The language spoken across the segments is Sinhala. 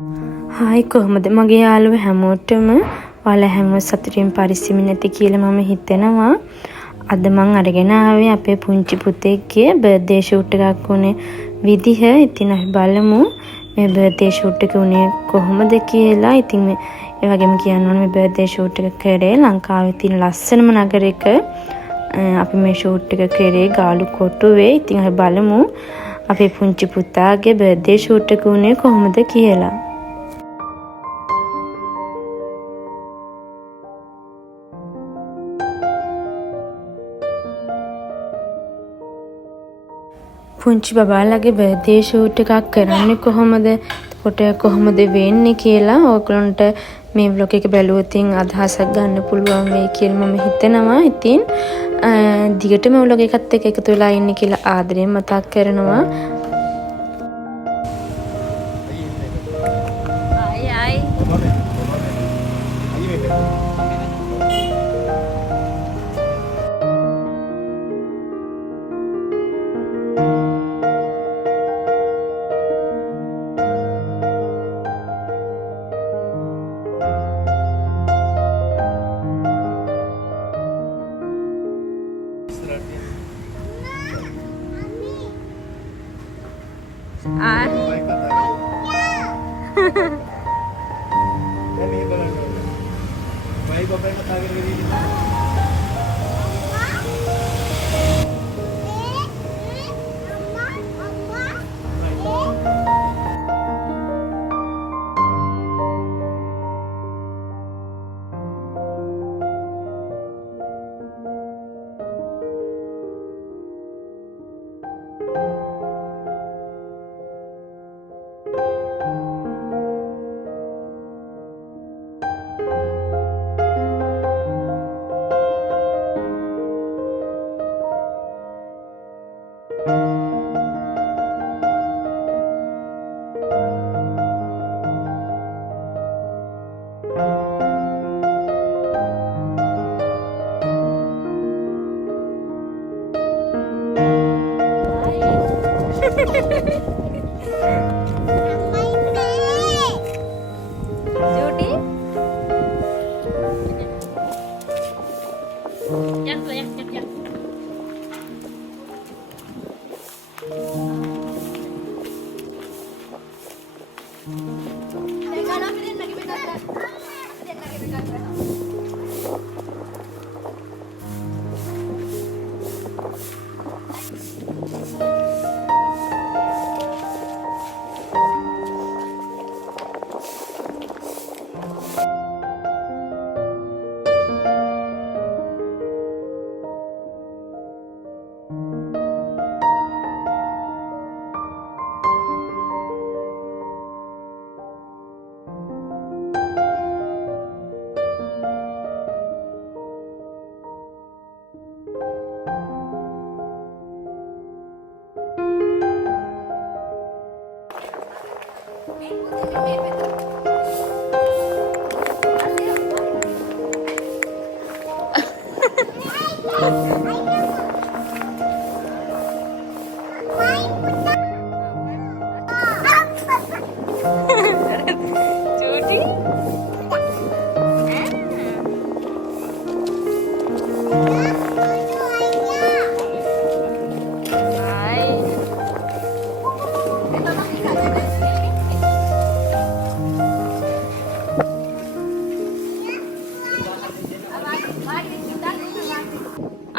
හායි කොහොමද මගේ යාළුවෝ හැමෝටම ඔයාලා හැමෝම සතුටින් පරිස්සමින් නැති කියලා මම හිතනවා. අද මං අරගෙන ආවේ අපේ පුංචි පුතේගේ බර්ත්ඩේ ෂූට් එකක් වුණේ විදිහ. ඉතින් අපි බලමු මේ බර්ත්ඩේ ෂූට් එක උනේ කොහොමද කියලා. ඉතින් ඒ වගේම කියන්න ඕනේ මේ බර්ත්ඩේ ෂූට් එක කරේ ලංකාවේ තියෙන ලස්සනම නගරයක. අපි මේ ෂූට් එක කරේ ගාලු කොටුවේ. ඉතින් අපි බලමු අපේ පුංචි පුතාගේ බර්ත්ඩේ ෂූට් එක උනේ කොහොමද කියලා. පුංචි බබාලගේ බර්ත්ඩේ ෂූට් එකක් කරන්නේ කොහොමද? එතකොට කොහොමද වෙන්නේ කියලා ඔයගොල්ලන්ට මේ vlog එක බැලුවොත් අදහසක් ගන්න පුළුවන් වෙයි කියලා මම හිතනවා. ඉතින් දිගටම vlog එකත් එක්ක එකතු වෙලා ඉන්න කියලා ආදරයෙන් මතක් කරනවා.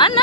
අන්න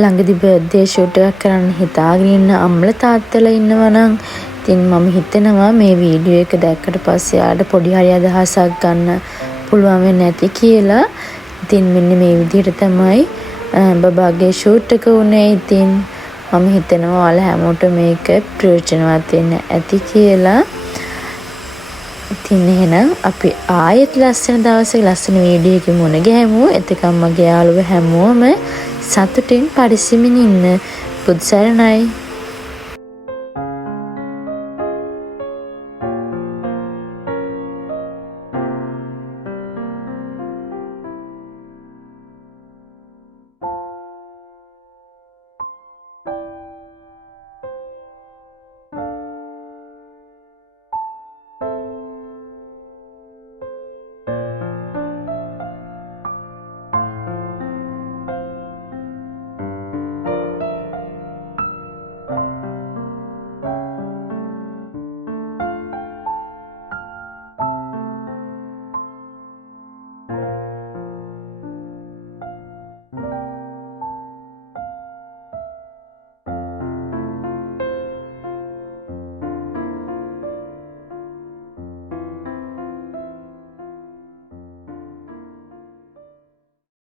ළඟදි බර්ත්ඩේ ෂූට් එකක් කරන්න හිතාගෙන ඉන්න අම්මලා තාත්තලා ඉන්නවා නම් ඉතින් මම හිතනවා මේ වීඩියෝ එක දැක්කට පස්සේ ආට පොඩි හරි අදහසක් ගන්න පුළුවන් වෙන්නේ නැති කියලා. ඉතින් මෙන්න මේ විදිහට තමයි බබාගේ ෂූට් එක උනේ. ඉතින් මම හිතනවා ඔයාලා හැමෝටම මේක ප්‍රයෝජනවත් වෙන්න ඇති කියලා. ඉතින් එහෙනම් අපි ආයෙත් ලස්සන දවසක ලස්සන වීඩියෝ එකකින් මුණ ගැහමු. එතකම් මගේ යාළුවෝ හැමෝම සතුටින් පරිස්සමින් ඉන්න. බුදු සරණයි.